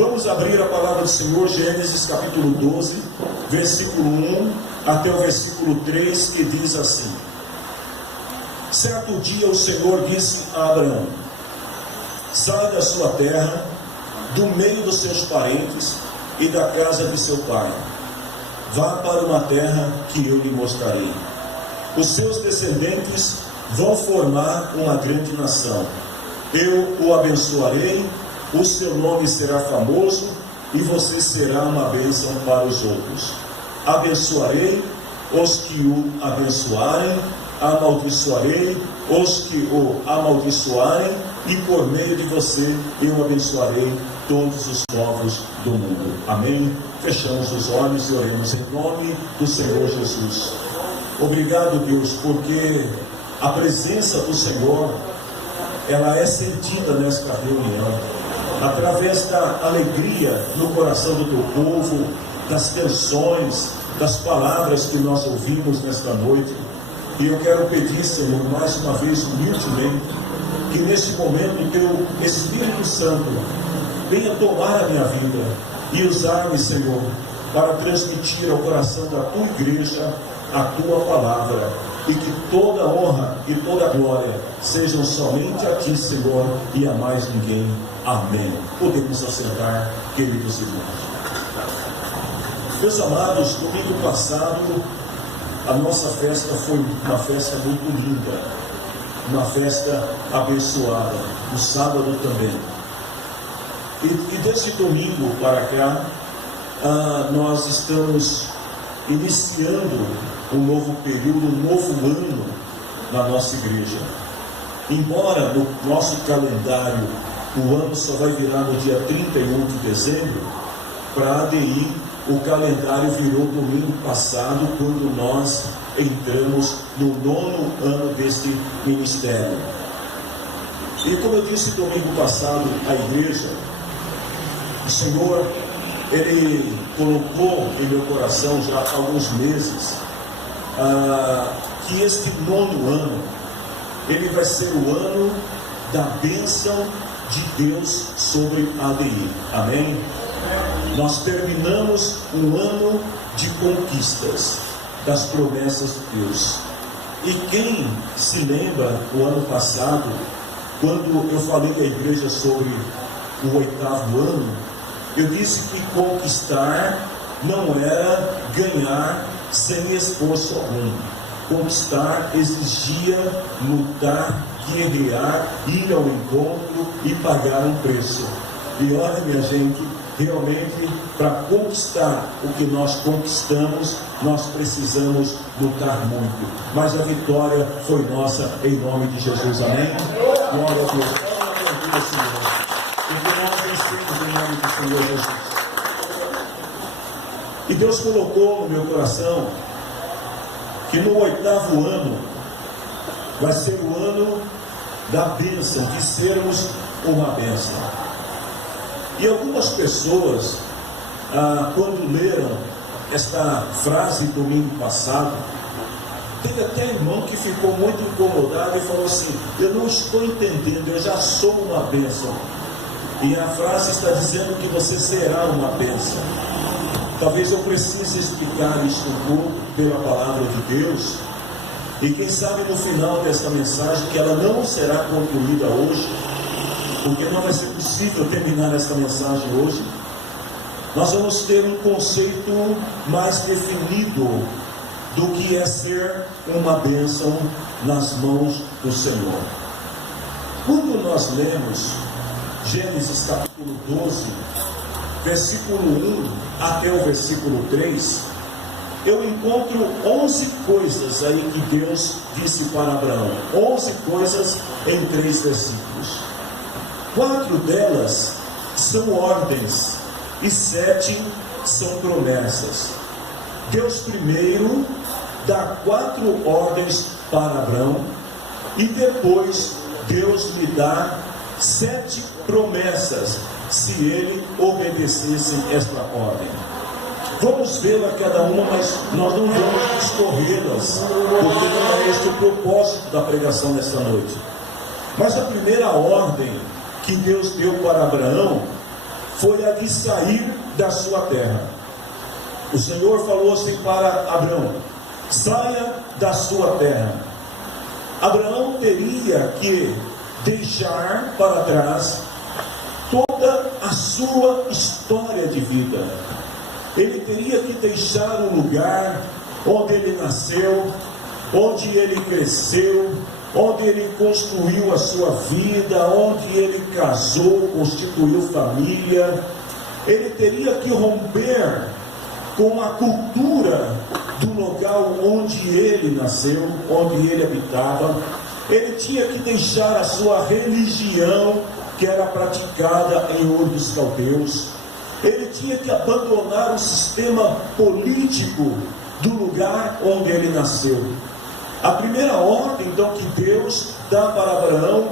Vamos abrir a palavra do Senhor, Gênesis capítulo 12, versículo 1 até o versículo 3, que diz assim: Certo dia o Senhor disse a Abraão: Sai da sua terra, do meio dos seus parentes e da casa de seu pai. Vá para uma terra que eu lhe mostrarei. Os seus descendentes vão formar uma grande nação. Eu o abençoarei, o seu nome será famoso e você será uma bênção para os outros. Abençoarei os que o abençoarem, amaldiçoarei os que o amaldiçoarem, e por meio de você eu abençoarei todos os povos do mundo. Amém? Fechamos os olhos e oremos em nome do Senhor Jesus. Obrigado, Deus, porque a presença do Senhor, ela é sentida nesta reunião, através da alegria no coração do teu povo, das canções, das palavras que nós ouvimos nesta noite. E eu quero pedir, Senhor, mais uma vez, humildemente, que neste momento o teu Espírito Santo venha tomar a minha vida e usar-me, Senhor, para transmitir ao coração da tua igreja a tua palavra, e que toda honra e toda glória sejam somente a ti, Senhor, e a mais ninguém. Amém. Podemos assentar, queridos irmãos. Meus amados, domingo passado a nossa festa foi uma festa muito linda, uma festa abençoada, no sábado também. E desse domingo para cá, nós estamos iniciando um novo período, um novo ano na nossa igreja. Embora no nosso calendário o ano só vai virar no dia 31 de dezembro, para a ADI o calendário virou domingo passado, quando nós entramos no 9º ano deste ministério. E como eu disse domingo passado à igreja, o Senhor, Ele colocou em meu coração já há alguns meses que este 9º ano, ele vai ser o ano da bênção de Deus sobre a ADI. Amém? Nós terminamos um ano de conquistas, das promessas de Deus. E quem se lembra o ano passado, quando eu falei à igreja sobre o 8º ano, eu disse que conquistar não era ganhar sem esforço algum. Conquistar exigia lutar, guerrear, ir ao encontro e pagar um preço. E olha, minha gente, realmente, para conquistar o que nós conquistamos, nós precisamos lutar muito. Mas a vitória foi nossa, em nome de Jesus. Amém? Glória a Deus. Glória a Deus, Senhor. Porque nós vencemos em nome do Senhor Jesus. E Deus colocou no meu coração que no 8º ano vai ser o ano da bênção, de sermos uma bênção. E algumas pessoas, quando leram esta frase domingo passado, teve até irmão que ficou muito incomodado e falou assim: eu não estou entendendo, eu já sou uma bênção. E a frase está dizendo que você será uma bênção. Talvez eu precise explicar isso um pouco pela palavra de Deus. E quem sabe no final desta mensagem, que ela não será concluída hoje, porque não vai ser possível terminar esta mensagem hoje, nós vamos ter um conceito mais definido do que é ser uma bênção nas mãos do Senhor. Quando nós lemos Gênesis capítulo 12, versículo 1 até o versículo 3, eu encontro 11 coisas aí que Deus disse para Abraão. 11 coisas em 3 versículos. 4 delas são ordens e 7 são promessas. Deus primeiro dá 4 ordens para Abraão, e depois Deus lhe dá 7 promessas se ele obedecesse esta ordem. Vamos vê-la cada uma, mas nós não vamos discorrê-las, porque não é este o propósito da pregação nesta noite. Mas a primeira ordem que Deus deu para Abraão foi a de sair da sua terra. O Senhor falou assim para Abraão: saia da sua terra. Abraão teria que deixar para trás toda a sua história de vida. Ele teria que deixar o lugar onde ele nasceu, onde ele cresceu, onde ele construiu a sua vida, onde ele casou, constituiu família. Ele teria que romper com a cultura do local onde ele nasceu, onde ele habitava. Ele tinha que deixar a sua religião, que era praticada em Ur dos Caldeus. Ele tinha que abandonar o sistema político do lugar onde ele nasceu. A primeira ordem, então, que Deus dá para Abraão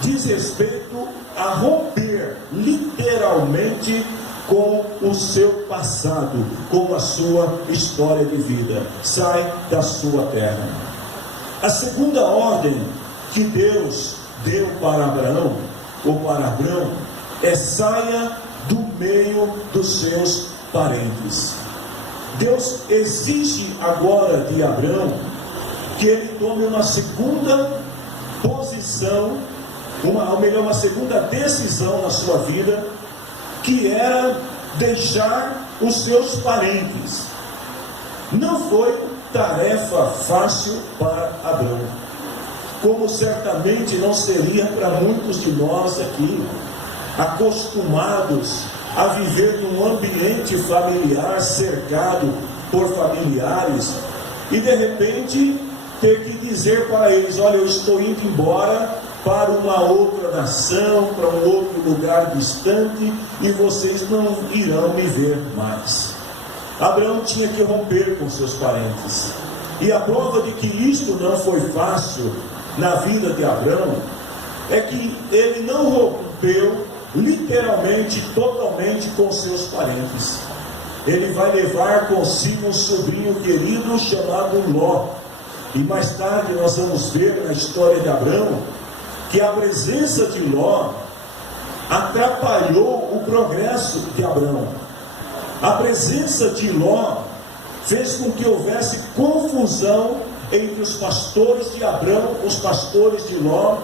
diz respeito a romper literalmente com o seu passado, com a sua história de vida. Sai da sua terra. A segunda ordem que Deus deu para Abraão, ou para Abraão, é: saia do meio dos seus parentes. Deus exige agora de Abraão que ele tome uma segunda posição, uma segunda decisão na sua vida, que era deixar os seus parentes. Não foi tarefa fácil para Abraão, como certamente não seria para muitos de nós aqui, acostumados a viver num ambiente familiar, cercado por familiares, e de repente ter que dizer para eles: olha, eu estou indo embora para uma outra nação, para um outro lugar distante, e vocês não irão me ver mais. Abraão tinha que romper com seus parentes, e a prova de que isto não foi fácil na vida de Abraão é que ele não rompeu literalmente, totalmente com seus parentes. Ele vai levar consigo um sobrinho querido chamado Ló, e mais tarde nós vamos ver na história de Abraão que a presença de Ló atrapalhou o progresso de Abraão. A presença de Ló fez com que houvesse confusão entre os pastores de Abraão, os pastores de Ló,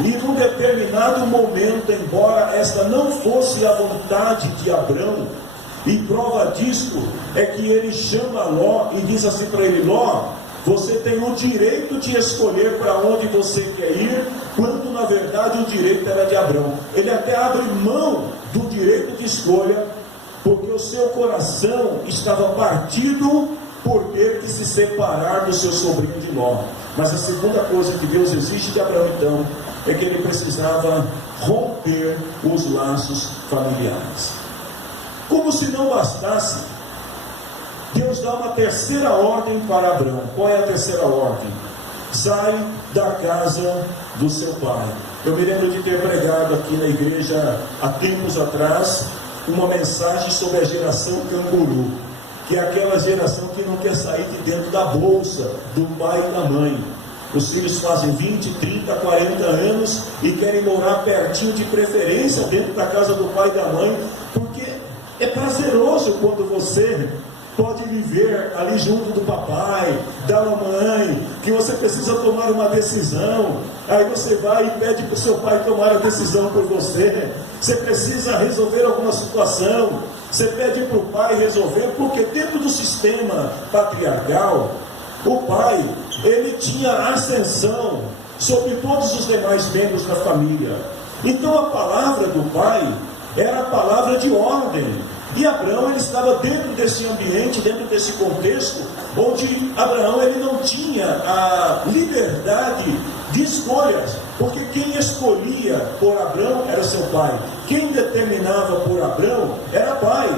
e num determinado momento, embora esta não fosse a vontade de Abraão, e prova disso é que ele chama Ló e diz assim para ele: Ló, você tem o direito de escolher para onde você quer ir, quando na verdade o direito era de Abraão. Ele até abre mão do direito de escolha, porque o seu coração estava partido por ter que se separar do seu sobrinho de Ló. Mas a segunda coisa que Deus exige de Abraão, então, é que ele precisava romper os laços familiares. Como se não bastasse, Deus dá uma terceira ordem para Abraão. Qual é a terceira ordem? Sai da casa do seu pai. Eu me lembro de ter pregado aqui na igreja há tempos atrás uma mensagem sobre a geração canguru, que é aquela geração que não quer sair de dentro da bolsa do pai e da mãe. Os filhos fazem 20, 30, 40 anos e querem morar pertinho, de preferência dentro da casa do pai e da mãe, porque é prazeroso quando você pode viver ali junto do papai, da mamãe, que você precisa tomar uma decisão, aí você vai e pede para o seu pai tomar a decisão por você. Você precisa resolver alguma situação, você pede para o pai resolver, porque dentro do sistema patriarcal, o pai, ele tinha ascensão sobre todos os demais membros da família. Então a palavra do pai era a palavra de ordem. E Abraão, ele estava dentro desse ambiente, dentro desse contexto, onde Abraão, ele não tinha a liberdade de escolhas, porque quem escolhia por Abraão era seu pai, quem determinava por Abraão era pai.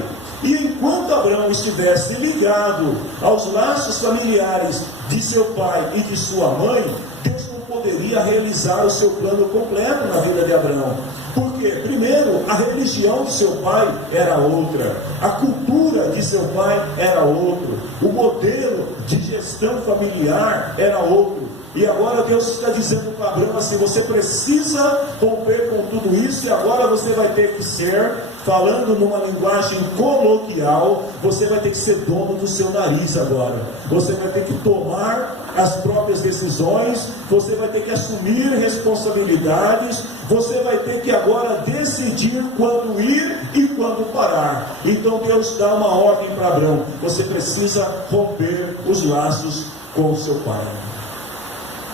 E enquanto Abraão estivesse ligado aos laços familiares de seu pai e de sua mãe, Deus não poderia realizar o seu plano completo na vida de Abraão. Porque, primeiro, a religião de seu pai era outra, a cultura de seu pai era outro, o modelo de gestão familiar era outro. E agora Deus está dizendo para Abraão assim: você precisa romper com tudo isso, e agora você vai ter que ser falando numa linguagem coloquial, você vai ter que ser dono do seu nariz agora. Você vai ter que tomar as próprias decisões, você vai ter que assumir responsabilidades, você vai ter que agora decidir quando ir e quando parar. Então Deus dá uma ordem para Abrão: você precisa romper os laços com o seu pai.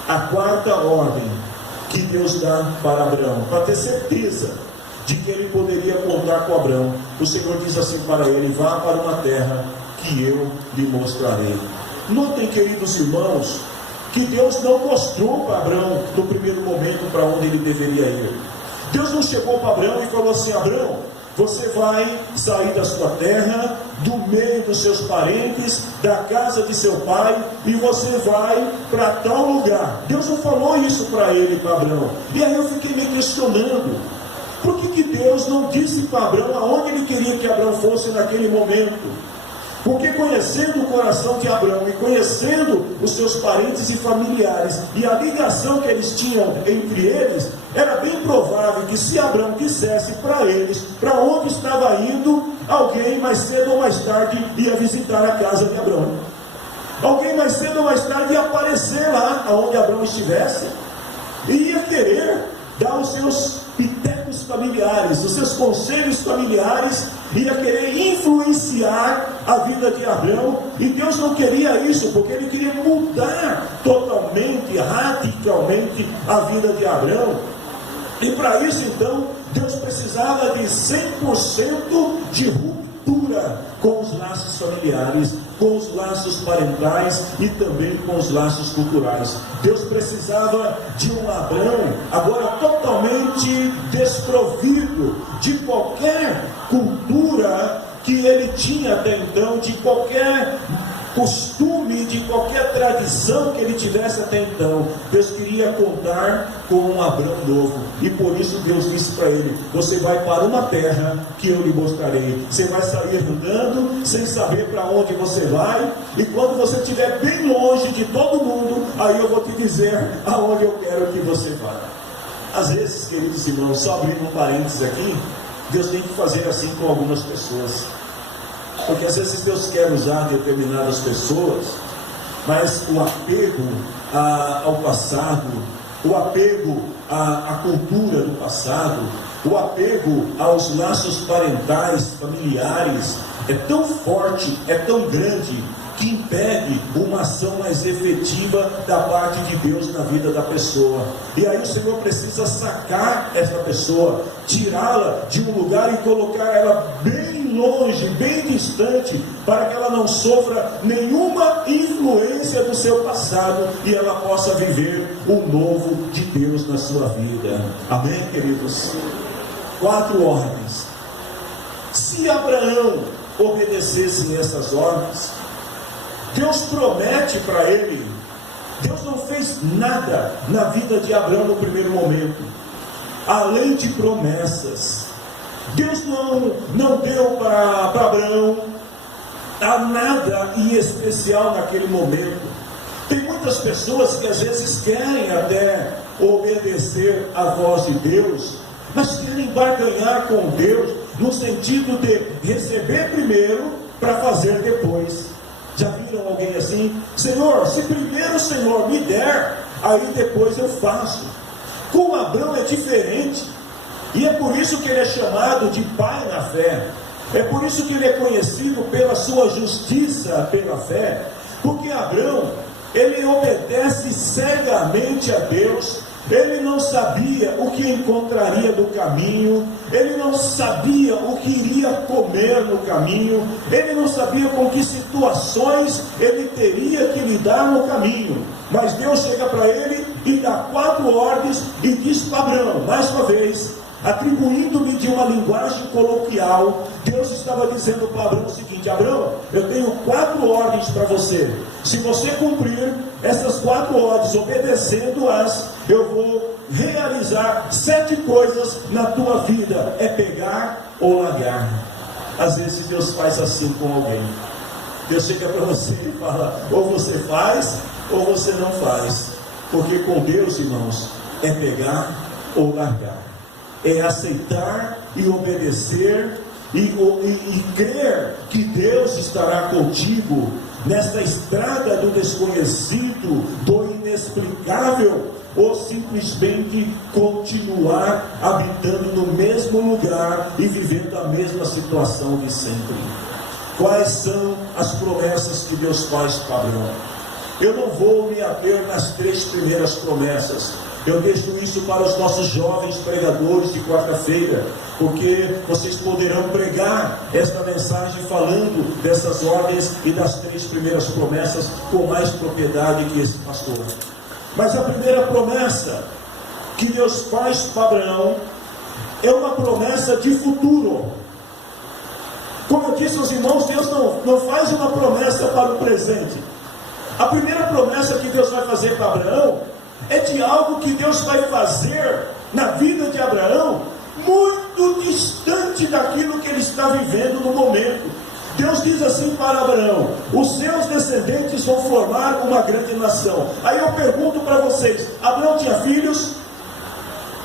A quarta ordem que Deus dá para Abrão, para ter certeza de que ele poderia contar com Abrão, o Senhor diz assim para ele: vá para uma terra que eu lhe mostrarei. Notem, queridos irmãos, que Deus não mostrou para Abrão no primeiro momento para onde ele deveria ir. Deus não chegou para Abrão e falou assim: Abrão, você vai sair da sua terra, do meio dos seus parentes, da casa de seu pai, e você vai para tal lugar. Deus não falou isso para ele, para Abrão. E aí eu fiquei me questionando: por que Deus não disse para Abrão aonde ele queria que Abrão fosse naquele momento? Porque conhecendo o coração de Abrão e conhecendo os seus parentes e familiares e a ligação que eles tinham entre eles, era bem provável que se Abrão dissesse para eles para onde estava indo, alguém mais cedo ou mais tarde ia visitar a casa de Abrão. Alguém mais cedo ou mais tarde ia aparecer lá aonde Abrão estivesse e ia querer dar os seus pitecos familiares, os seus conselhos familiares, ia querer influenciar a vida de Abrão. E Deus não queria isso, porque Ele queria mudar totalmente, radicalmente a vida de Abrão. E para isso então Deus precisava de 100% de ruptura com os laços familiares, com os laços parentais e também com os laços culturais. Deus precisava de um Abrão agora totalmente desprovido de qualquer cultura que ele tinha até então, de qualquer costume, de qualquer tradição que ele tivesse até então. Deus queria contar com um Abrão novo, e por isso Deus disse para ele: você vai para uma terra que eu lhe mostrarei. Você vai sair andando sem saber para onde você vai, e quando você estiver bem longe de todo mundo, aí eu vou te dizer aonde eu quero que você vá. Às vezes, queridos irmãos, só abrindo um parênteses aqui, Deus tem que fazer assim com algumas pessoas. Porque às vezes Deus quer usar determinadas pessoas, mas o apego ao passado, o apego à cultura do passado, o apego aos laços parentais, familiares, é tão forte, é tão grande, que impede uma ação mais efetiva da parte de Deus na vida da pessoa. E aí o Senhor precisa sacar essa pessoa, tirá-la de um lugar e colocar ela bem longe, bem distante, para que ela não sofra nenhuma influência do seu passado e ela possa viver o novo de Deus na sua vida. Amém, queridos? 4 ordens. Se Abraão obedecesse essas ordens, Deus promete para ele. Deus não fez nada na vida de Abraão no primeiro momento, além de promessas. Deus não deu para Abraão nada em especial naquele momento. Tem muitas pessoas que às vezes querem até obedecer à voz de Deus, mas querem barganhar com Deus, no sentido de receber primeiro para fazer depois. Já viram alguém assim? Senhor, se primeiro o Senhor me der, aí depois eu faço. Com Abrão é diferente. E é por isso que ele é chamado de pai na fé. É por isso que ele é conhecido pela sua justiça pela fé. Porque Abrão, ele obedece cegamente a Deus. Ele não sabia o que encontraria no caminho, ele não sabia o que iria comer no caminho, ele não sabia com que situações ele teria que lidar no caminho. Mas Deus chega para ele e dá 4 ordens e diz para Abrão, mais uma vez, atribuindo-lhe de uma linguagem coloquial, Deus estava dizendo para Abrão o seguinte: Abrão, eu tenho 4 ordens para você. Se você cumprir essas 4 ordens, obedecendo-as, eu vou realizar 7 coisas na tua vida. É pegar ou largar. Às vezes Deus faz assim com alguém. Deus chega para você e fala: ou você faz ou você não faz. Porque com Deus, irmãos, é pegar ou largar. é aceitar e obedecer e crer que Deus estará contigo nesta estrada do desconhecido, do inexplicável, ou simplesmente continuar habitando no mesmo lugar e vivendo a mesma situação de sempre. Quais são as promessas que Deus faz para Abraão? Eu não vou me ater nas 3 primeiras promessas. Eu deixo isso para os nossos jovens pregadores de quarta-feira, porque vocês poderão pregar esta mensagem falando dessas ordens e das 3 primeiras promessas com mais propriedade que esse pastor. Mas a primeira promessa que Deus faz para Abraão é uma promessa de futuro. Como eu disse aos irmãos, Deus não faz uma promessa para o presente. A primeira promessa que Deus vai fazer para Abraão é de algo que Deus vai fazer na vida de Abraão muito distante daquilo que ele está vivendo no momento. Deus diz assim para Abraão: os seus descendentes vão formar uma grande nação. Aí eu pergunto para vocês: Abraão tinha filhos?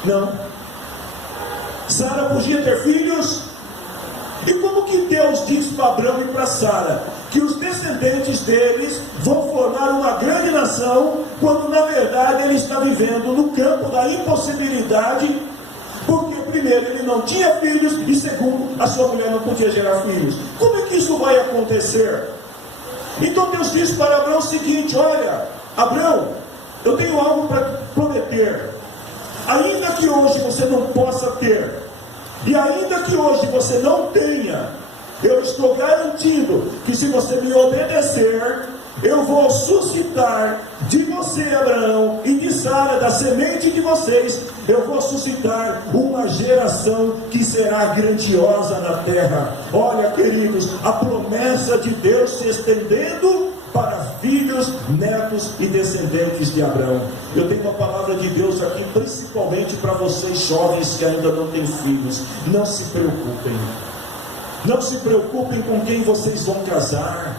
Não. Sara podia ter filhos? E como que Deus diz para Abraão e para Sara que os descendentes deles vão formar uma grande nação, quando na verdade ele está vivendo no campo da impossibilidade? Porque primeiro ele não tinha filhos e segundo a sua mulher não podia gerar filhos. Como é que isso vai acontecer? Então Deus diz para Abraão o seguinte: olha, Abraão, eu tenho algo para prometer. Ainda que hoje você não possa ter, e ainda que hoje você não tenha, eu estou garantindo que se você me obedecer, eu vou suscitar de você, Abraão, e de Sara, da semente de vocês, eu vou suscitar uma geração que será grandiosa na terra. Olha, queridos, a promessa de Deus se estendendo para filhos, netos e descendentes de Abraão. Eu tenho uma palavra de Deus aqui, principalmente para vocês jovens que ainda não têm filhos. Não se preocupem. Não se preocupem com quem vocês vão casar.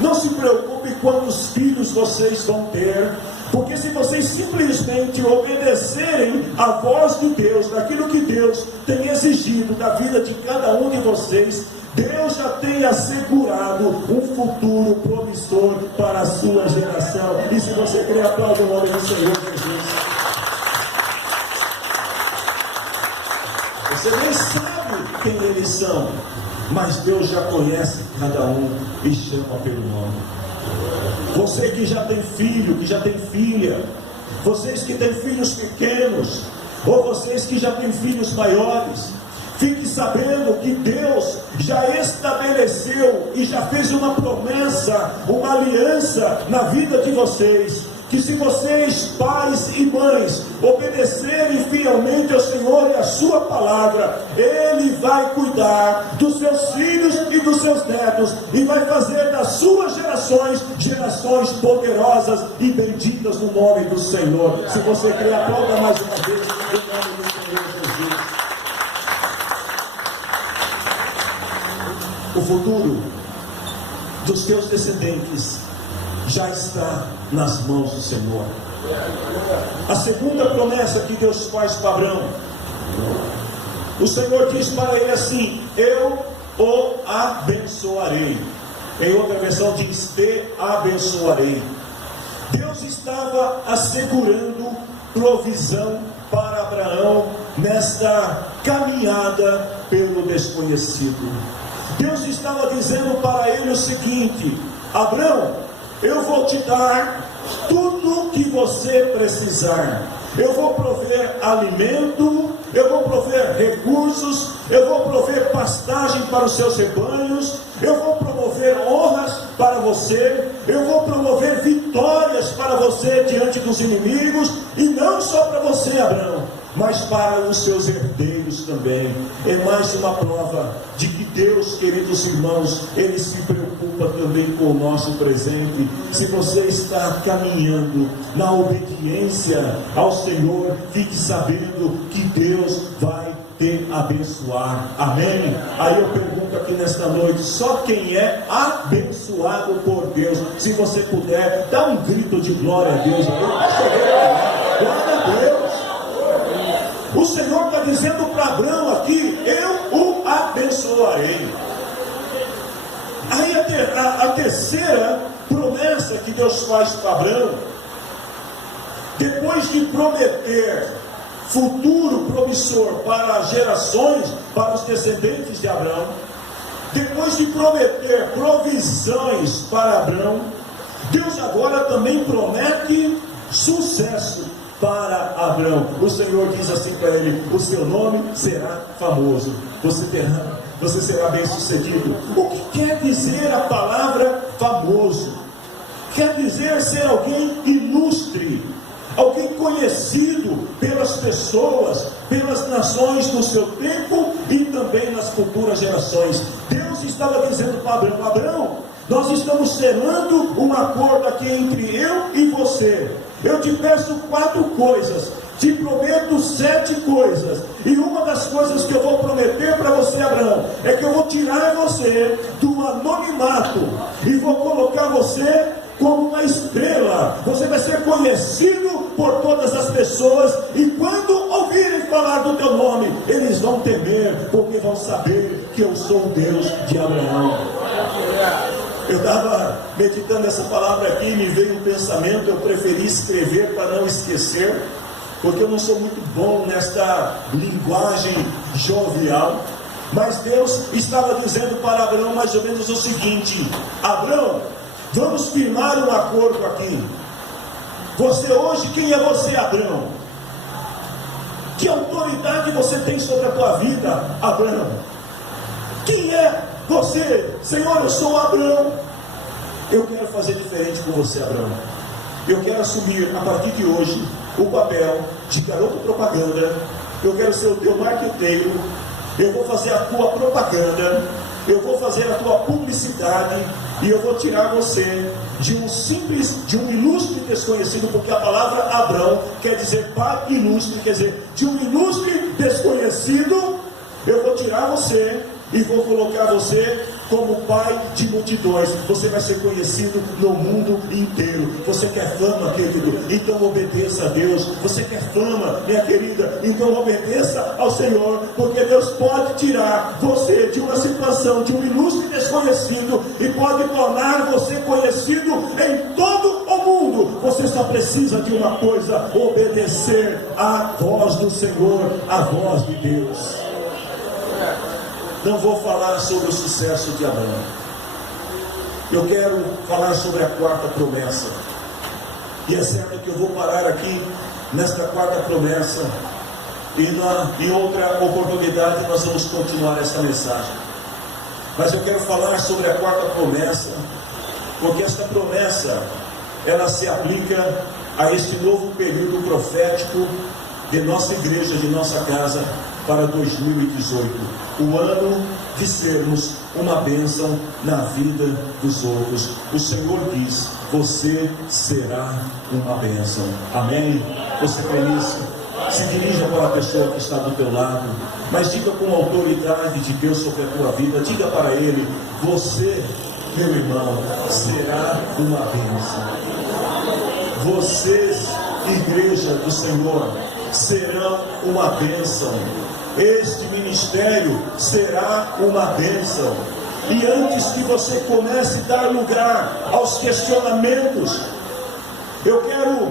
Não se preocupem quantos filhos vocês vão ter. Porque se vocês simplesmente obedecerem à voz de Deus, daquilo que Deus tem exigido da vida de cada um de vocês, Deus já tem assegurado um futuro promissor para a sua geração. E se você quer, aplaudir o nome do Senhor Jesus. Você nem sabe quem eles são, mas Deus já conhece cada um e chama pelo nome. Você que já tem filho, que já tem filha, vocês que têm filhos pequenos, ou vocês que já têm filhos maiores, fique sabendo que Deus já estabeleceu e já fez uma promessa, uma aliança na vida de vocês, que se vocês, pais e mães, obedecerem fielmente ao Senhor e à sua palavra, Ele vai cuidar dos seus filhos e dos seus netos, e vai fazer das suas gerações, gerações poderosas e benditas no nome do Senhor. Se você crê, aplauda mais uma vez o nome do Senhor Jesus. O futuro dos teus descendentes já está nas mãos do Senhor. A segunda promessa que Deus faz para Abraão, o Senhor diz para ele assim: eu o abençoarei. Em outra versão diz: te abençoarei. Deus estava assegurando provisão para Abraão nesta caminhada pelo desconhecido. Deus estava dizendo para ele o seguinte: Abraão, eu vou te dar tudo que você precisar. Eu vou prover alimento, eu vou prover recursos, eu vou prover pastagem para os seus rebanhos, eu vou promover honras para você, eu vou promover vitórias para você diante dos inimigos, e não só para você, Abraão, mas para os seus herdeiros também. É mais uma prova de que Deus, queridos irmãos, Ele se preocupa também com o nosso presente. Se você está caminhando na obediência ao Senhor, fique sabendo que Deus vai te abençoar. Amém? Aí eu pergunto aqui nesta noite: só quem é abençoado por Deus? Se você puder, dá um grito de glória a Deus. Glória a Deus. O Senhor está dizendo para Abraão aqui: eu o abençoarei. Aí a terceira promessa que Deus faz para Abraão, depois de prometer futuro promissor para as gerações, para os descendentes de Abraão, depois de prometer provisões para Abraão, Deus agora também promete sucesso para Abraão. O Senhor diz assim para ele: o seu nome será famoso, você será bem sucedido. O que quer dizer a palavra famoso? Quer dizer ser alguém ilustre, alguém conhecido pelas pessoas, pelas nações do seu tempo e também nas futuras gerações. Deus estava dizendo para Abraão: Abraão, nós estamos selando um acordo aqui entre eu e você. Eu te peço 4 coisas, te prometo 7 coisas, e uma das coisas que eu vou prometer para você, Abraão, é que eu vou tirar você do anonimato e vou colocar você como uma estrela. Você vai ser conhecido por todas as pessoas, e quando ouvirem falar do teu nome, eles vão temer, porque vão saber que eu sou o Deus de Abraão. Eu estava meditando essa palavra aqui e me veio um pensamento. Eu preferi escrever para não esquecer, porque eu não sou muito bom nesta linguagem jovial. Mas Deus estava dizendo para Abraão mais ou menos o seguinte: Abraão, vamos firmar um acordo aqui. Você hoje, quem é você, Abraão? Que autoridade você tem sobre a tua vida, Abraão? Quem é você? Senhor, eu sou Abraão. Eu quero fazer diferente com você, Abraão. Eu quero assumir a partir de hoje o papel de garoto propaganda. Eu quero ser o teu marqueteiro. Eu vou fazer a tua propaganda. Eu vou fazer a tua publicidade. E eu vou tirar você de um ilustre desconhecido, porque a palavra Abraão quer dizer pai ilustre, quer dizer, de um ilustre desconhecido, eu vou tirar você e vou colocar você como pai de multidões. Você vai ser conhecido no mundo inteiro. Você quer fama, querido? Então obedeça a Deus. Você quer fama, minha querida? Então obedeça ao Senhor, porque Deus pode tirar você de uma situação de um ilustre desconhecido e pode tornar você conhecido em todo o mundo. Você só precisa de uma coisa: obedecer à voz do Senhor, à voz de Deus. Não vou falar sobre o sucesso de Abraão. Eu quero falar sobre a 4ª promessa. E é certo que eu vou parar aqui nesta 4ª promessa. E em outra oportunidade nós vamos continuar essa mensagem. Mas eu quero falar sobre a 4ª promessa, porque esta promessa, ela se aplica a este novo período profético de nossa igreja, de nossa casa, para 2018. O ano de sermos uma bênção na vida dos outros. O Senhor diz: você será uma bênção. Amém? Você crê nisso? Se dirija para a pessoa que está do teu lado, mas diga com a autoridade de Deus sobre a tua vida. Diga para ele: você, meu irmão, será uma bênção. Vocês, igreja do Senhor, serão uma bênção. Este ministério será uma bênção. E antes que você comece a dar lugar aos questionamentos, eu quero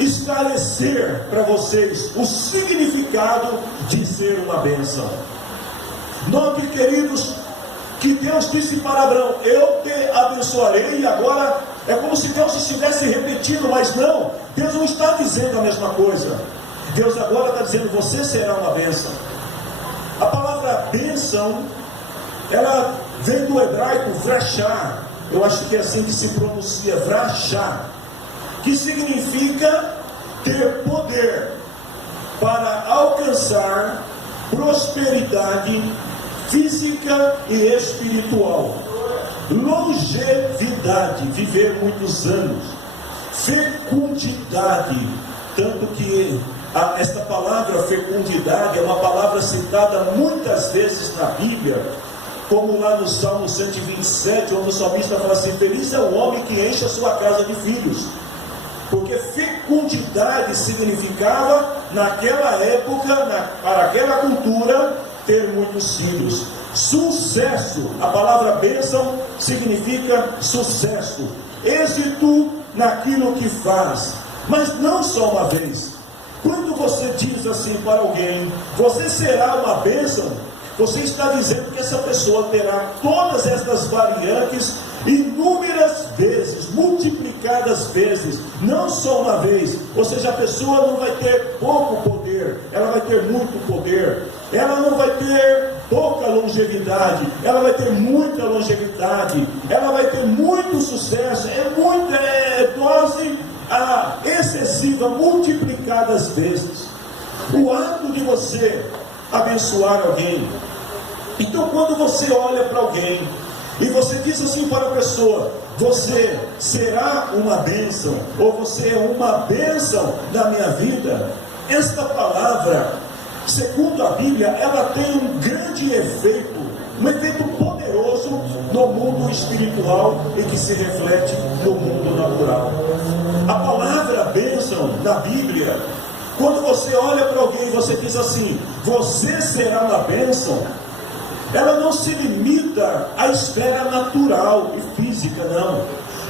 esclarecer para vocês o significado de ser uma bênção. Note, queridos, que Deus disse para Abraão: eu te abençoarei. E agora é como se Deus estivesse repetindo, mas não, Deus não está dizendo a mesma coisa. Deus agora está dizendo: você será uma bênção. A palavra bênção, ela vem do hebraico vrachá. Eu acho que é assim que se pronuncia, vrachá, que significa ter poder para alcançar prosperidade física e espiritual, longevidade, viver muitos anos, fecundidade, tanto que esta palavra fecundidade é uma palavra citada muitas vezes na Bíblia, como lá no Salmo 127, onde o salmista fala assim: feliz é o homem que enche a sua casa de filhos. Porque fecundidade significava, naquela época, para aquela cultura, ter muitos filhos. Sucesso, a palavra bênção significa sucesso, êxito naquilo que faz. Mas não só uma vez. Quando você diz assim para alguém, você será uma bênção, você está dizendo que essa pessoa terá todas estas variantes inúmeras vezes, multiplicadas vezes, não só uma vez. Ou seja, a pessoa não vai ter pouco poder, ela vai ter muito poder. Ela não vai ter pouca longevidade, ela vai ter muita longevidade. Ela vai ter muito sucesso, dose excessiva, multiplicadas vezes. O ato de você abençoar alguém. Então, quando você olha para alguém e você diz assim para a pessoa, você será uma bênção, ou você é uma bênção na minha vida, esta palavra, segundo a Bíblia, ela tem um grande efeito, um efeito poderoso no mundo espiritual e que se reflete no mundo natural. A palavra bênção na Bíblia, quando você olha para alguém e você diz assim, você será uma bênção, ela não se limita à esfera natural e física, não.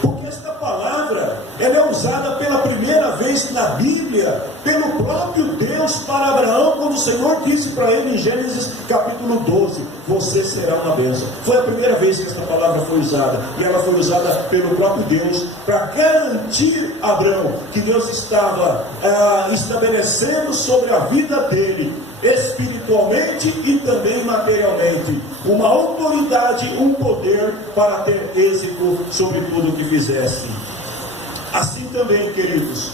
Porque esta palavra, ela é usada pela primeira vez na Bíblia, pelo próprio Deus para Abraão, quando o Senhor disse para ele em Gênesis capítulo 12, você será uma bênção. Foi a primeira vez que esta palavra foi usada, e ela foi usada pelo próprio Deus, para garantir a Abraão, que Deus estava estabelecendo sobre a vida dele, espiritualmente e também materialmente, uma autoridade, um poder para ter êxito sobre tudo que fizesse. Assim também, queridos,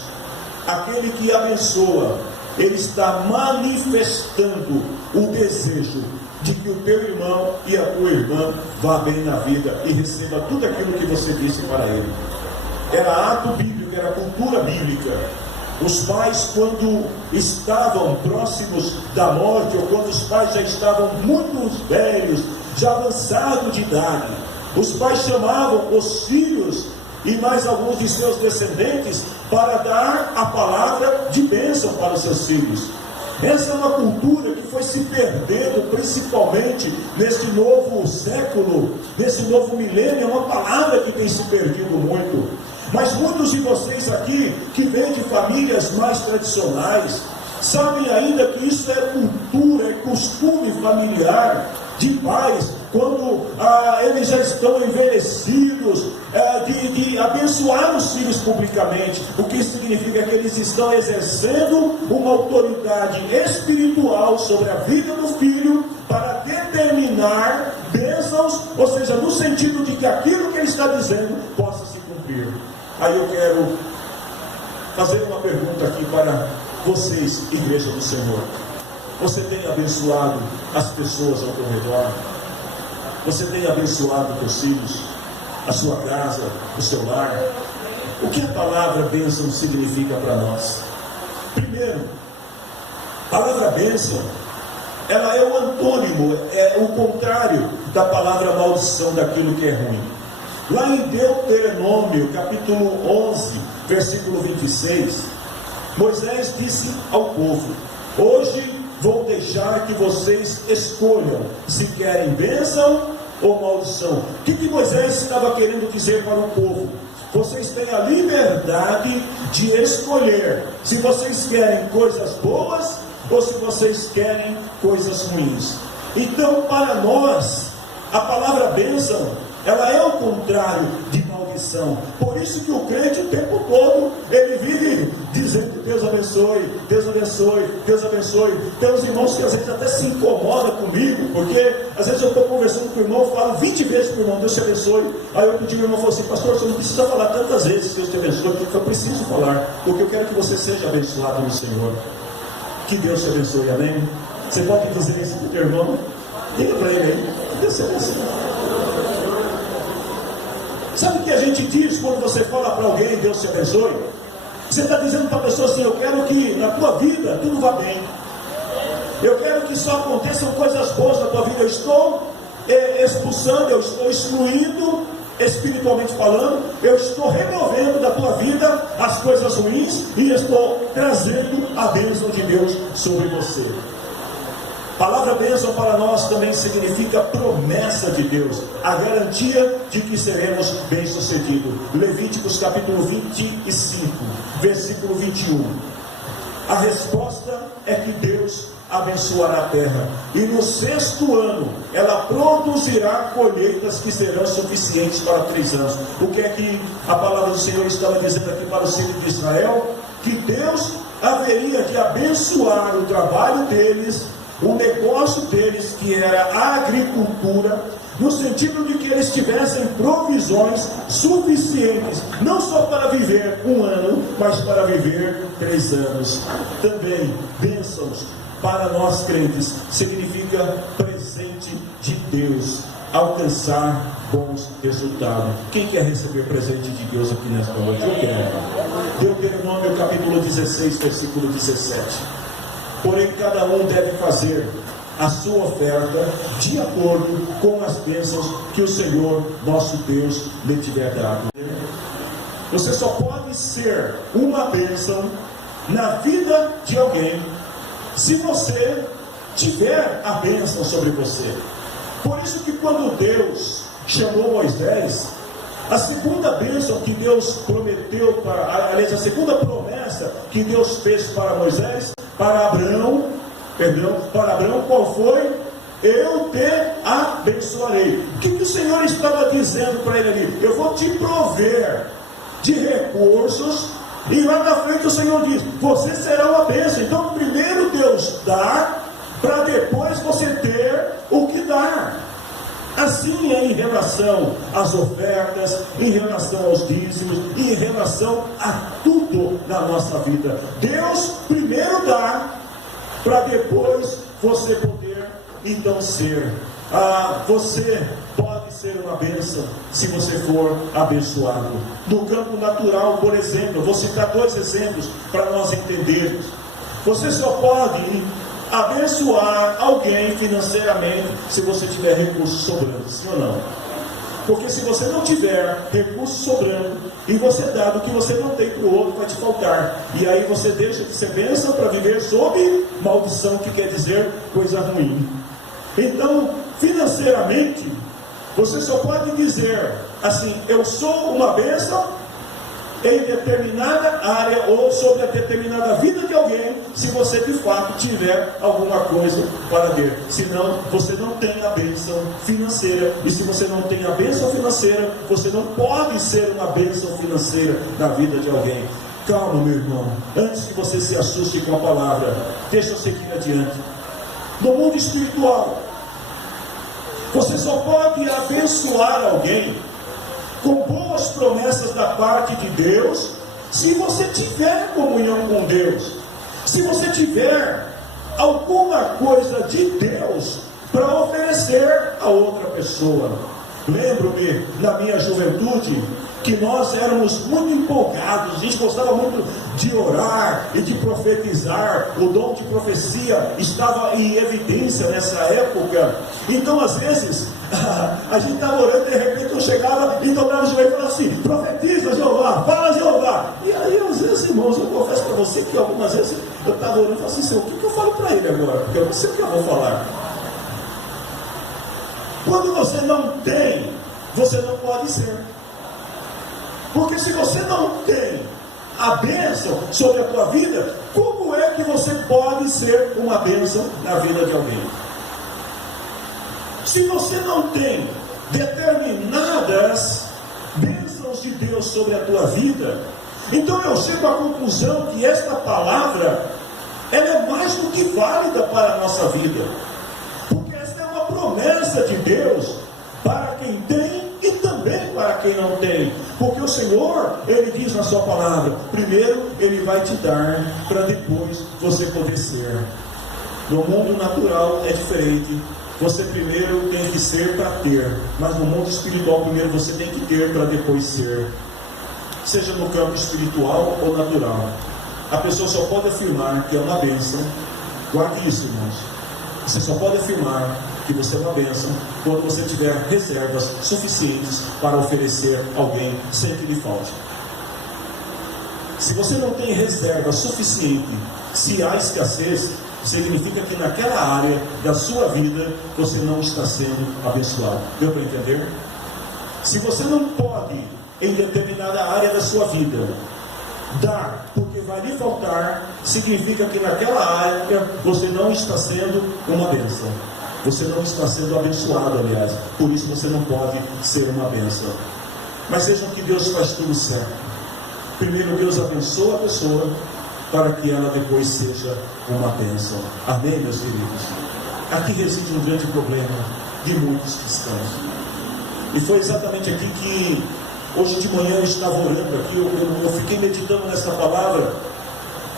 aquele que abençoa, ele está manifestando o desejo de que o teu irmão e a tua irmã vá bem na vida e receba tudo aquilo que você disse para ele. Era ato bíblico, era cultura bíblica. Os pais, quando estavam próximos da morte, ou quando os pais já estavam muito velhos, já avançados de idade, os pais chamavam os filhos e mais alguns de seus descendentes para dar a palavra de bênção para os seus filhos. Essa é uma cultura que foi se perdendo, principalmente neste novo século, nesse novo milênio. É uma palavra que tem se perdido muito. Mas muitos de vocês aqui, que vêm de famílias mais tradicionais, sabem ainda que isso é cultura, é costume familiar de pais, quando eles já estão envelhecidos, de abençoar os filhos publicamente, o que significa que eles estão exercendo uma autoridade espiritual sobre a vida do filho, para determinar bênçãos, ou seja, no sentido de que aquilo que ele está dizendo possa se cumprir. Aí eu quero fazer uma pergunta aqui para vocês, Igreja do Senhor. Você tem abençoado as pessoas ao teu redor? Você tem abençoado teus filhos, a sua casa, o seu lar? O que a palavra bênção significa para nós? Primeiro, a palavra bênção, ela é o antônimo, é o contrário da palavra maldição, daquilo que é ruim. Lá em Deuteronômio, capítulo 11, versículo 26, Moisés disse ao povo, hoje vou deixar que vocês escolham se querem bênção ou maldição. O que Moisés estava querendo dizer para o povo? Vocês têm a liberdade de escolher se vocês querem coisas boas ou se vocês querem coisas ruins. Então, para nós, a palavra bênção, ela é o contrário de maldição. Por isso que o crente o tempo todo, ele vive dizendo Deus abençoe, Deus abençoe, Deus abençoe. Tem uns irmãos que às vezes até se incomodam comigo, porque às vezes eu estou conversando com o irmão, falo 20 vezes para o irmão, Deus te abençoe. Aí eu pedi, o irmão falou assim, pastor, você não precisa falar tantas vezes Deus te abençoe, porque eu preciso falar, porque eu quero que você seja abençoado no Senhor. Que Deus te abençoe, amém? Você pode dizer isso para o teu irmão? Diga para ele aí, Deus te abençoe. Sabe o que a gente diz quando você fala para alguém, Deus te abençoe? Você está dizendo para a pessoa assim, eu quero que na tua vida tudo vá bem. Eu quero que só aconteçam coisas boas na tua vida. Eu estou expulsando, eu estou excluindo espiritualmente falando, eu estou removendo da tua vida as coisas ruins e estou trazendo a bênção de Deus sobre você. A palavra bênção para nós também significa promessa de Deus, a garantia de que seremos bem-sucedidos. Levíticos capítulo 25, versículo 21. A resposta é que Deus abençoará a terra, e no 6º ano ela produzirá colheitas que serão suficientes para 3 anos. O que é que a palavra do Senhor estava dizendo aqui para o filho de Israel? Que Deus haveria de abençoar o trabalho deles, o negócio deles, que era a agricultura, no sentido de que eles tivessem provisões suficientes, não só para viver 1 ano, mas para viver 3 anos. Também, bênçãos para nós crentes significa presente de Deus, alcançar bons resultados. Quem quer receber presente de Deus aqui nesta noite? Eu quero. Deuteronômio capítulo 16, versículo 17. Porém, cada um deve fazer a sua oferta de acordo com as bênçãos que o Senhor, nosso Deus, lhe tiver dado. Você só pode ser uma bênção na vida de alguém se você tiver a bênção sobre você. Por isso que quando Deus chamou Moisés, a segunda bênção que Deus prometeu, aliás, a segunda promessa que Deus fez para Moisés, para Abraão, qual foi? Eu te abençoarei. O que o Senhor estava dizendo para ele ali? Eu vou te prover de recursos, e lá na frente o Senhor diz, você será uma bênção. Então primeiro Deus dá, para depois você ter o que dar. Assim é em relação às ofertas, em relação aos dízimos, e em relação a tudo na nossa vida. Deus primeiro dá, para depois você poder então ser. Você pode ser uma bênção se você for abençoado. No campo natural, por exemplo, vou citar 2 exemplos para nós entendermos. Você só pode abençoar alguém financeiramente se você tiver recursos sobrando, sim ou não? Porque se você não tiver recursos sobrando e você dá do que você não tem para o outro, vai te faltar. E aí você deixa de ser bênção para viver sob maldição, que quer dizer coisa ruim. Então, financeiramente, você só pode dizer assim, eu sou uma bênção em determinada área ou sobre a determinada vida de alguém, se você de fato tiver alguma coisa para ver. Senão você não tem a bênção financeira, e se você não tem a bênção financeira, você não pode ser uma bênção financeira na vida de alguém. Calma, meu irmão, antes que você se assuste com a palavra, deixa eu seguir adiante. No mundo espiritual, você só pode abençoar alguém com boas promessas da parte de Deus, se você tiver comunhão com Deus, se você tiver alguma coisa de Deus para oferecer a outra pessoa. Lembro-me, na minha juventude, que nós éramos muito empolgados, a gente gostava muito de orar e de profetizar. O dom de profecia estava em evidência nessa época. Então, às vezes, a gente estava orando e de repente eu chegava e dobrava o joelho e falava assim, profetiza Jeová, fala Jeová. E aí, às vezes, irmãos, eu confesso para você que algumas vezes eu estava orando e falava assim, Senhor, o que eu falo para ele agora? Porque eu não sei o que eu vou falar. Quando você não tem, você não pode ser. Porque se você não tem a bênção sobre a tua vida, como é que você pode ser uma bênção na vida de alguém? Se você não tem determinadas bênçãos de Deus sobre a tua vida, então eu chego à conclusão que esta palavra, ela é mais do que válida para a nossa vida. Porque esta é uma promessa de Deus para quem tem e também para quem não tem. Porque o Senhor, Ele diz na sua palavra, primeiro Ele vai te dar, para depois você poder ser. No mundo natural é diferente. Você primeiro tem que ser para ter, mas no mundo espiritual primeiro você tem que ter para depois ser. Seja no campo espiritual ou natural, a pessoa só pode afirmar que é uma bênção. Guarde isso, irmãos. Você só pode afirmar que você é uma bênção quando você tiver reservas suficientes para oferecer a alguém sem que lhe falte. Se você não tem reserva suficiente, se há escassez, significa que naquela área da sua vida você não está sendo abençoado. Deu para entender? Se você não pode, em determinada área da sua vida, dar porque vai lhe faltar, significa que naquela área você não está sendo uma bênção. Você não está sendo abençoado, aliás. Por isso você não pode ser uma bênção. Mas vejam que Deus faz tudo certo. Primeiro Deus abençoa a pessoa para que ela depois seja uma bênção. Amém, meus queridos? Aqui reside um grande problema de muitos cristãos. E foi exatamente aqui que hoje de manhã eu estava orando aqui, eu fiquei meditando nessa palavra.